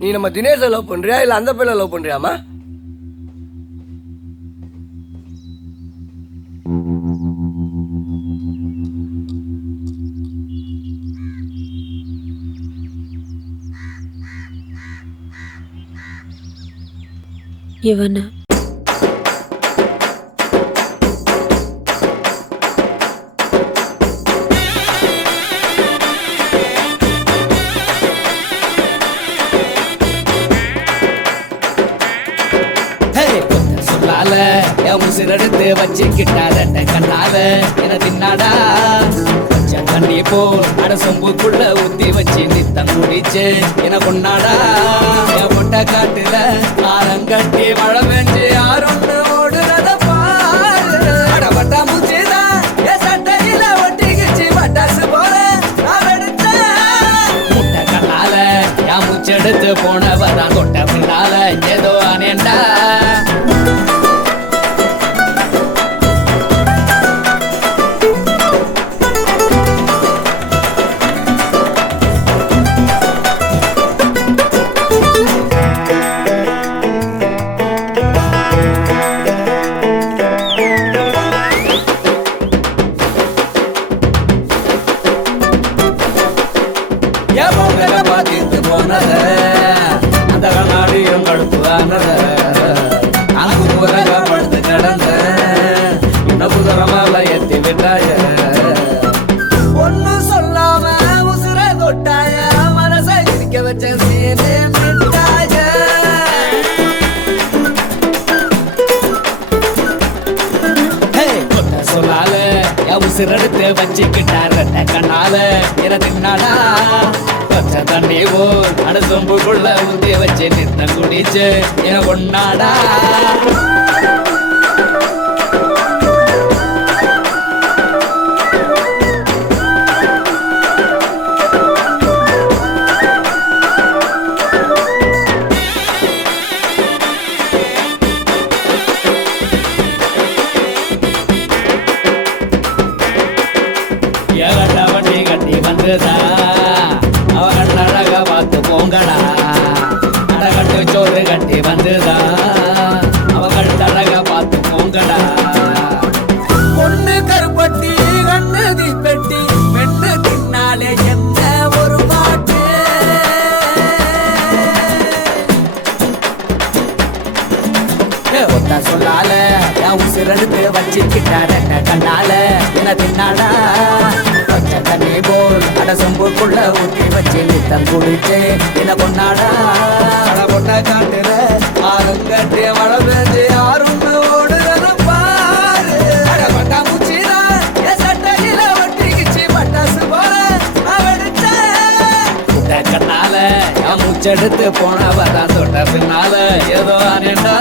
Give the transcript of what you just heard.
நீ நம்ம தினேஷை லவ் பண்றியா இல்ல அந்த பையனை லவ் பண்றியாமா? இவனை சொல்லால என் உசிரெடுத்து வச்சுக்கிட்டாத கண்ணால என தின்னாடா பச்சை தண்ணி போல் அட சொம்புக்குள்ள ஊத்தி வச்சு நித்தம் குடிச்சு என பொண்ணாடா என் பொட்ட காட்டுல ஆரங்கட்டி மழை பெஞ்சு யாருன்னு ஓடுறத பாரு அடப்பட்டா மூச்சுதான் என் சட்டையில ஒட்டிக்கிச்சு பட்டாசு போல நான் எடுத்தேன் முட்டை கண்ணால என் மூச்செடுத்து போனவதான் தொட்ட பின்னால ஏதோ அனேண்டா போனத அந்த கண்ணாடியும் கடுப்புதானத அங்கு புறக படுத்து கிடந்த இன்னும் புதரமால எத்தி விட்டாய ஒன்னு சொல்லாம உசுர தொட்டாய மனசை இருக்க வச்ச சீனே விட்டாய சொல்லால உசிரெடுத்து வச்சுக்கிட்டார கண்ணால என தின்னாடா பச்சை தண்ணி போல் அட சொம்புக்குள்ள ஊத்தி வச்சு நித்தம் குடிச்சு என பொண்ணாடா ஏகட்ட வண்டி கட்டி வந்ததா அவன் அழக பார்த்து போங்கடா அடகட்டு சோறு கட்டி வந்துதா அவன் அழக பார்த்து போங்கடா பொண்ணு கருப்பட்டி கண்ணு தீப்பெட்டி பெண்ணு தின்னாலே என்ன ஒரு பாட்டு ஒத்தா சொல்லால என் உசிரெடுத்து வச்சுக்கிட்டார கண்ணால என்ன தின்னாடா பச்சை தண்ணி போல் அட சொம்புக்குள்ள ஊத்தி வச்சு நித்தம் குடிச்சு என்ன பொண்ணாடா அட பொண்ண காட்டுல ஆரங்கட்டி மழை பெஞ்சு யாருன்னு ஓடுறது பாரு அட பட்டா மூச்சினா என் சட்டையில ஒட்டிக்கிச்சு பட்டாசு போல அவடிச்ச கண்ணால என் மூச்செடுத்து போனவதான் தொட்ட பின்னால ஏதோ அனேண்டா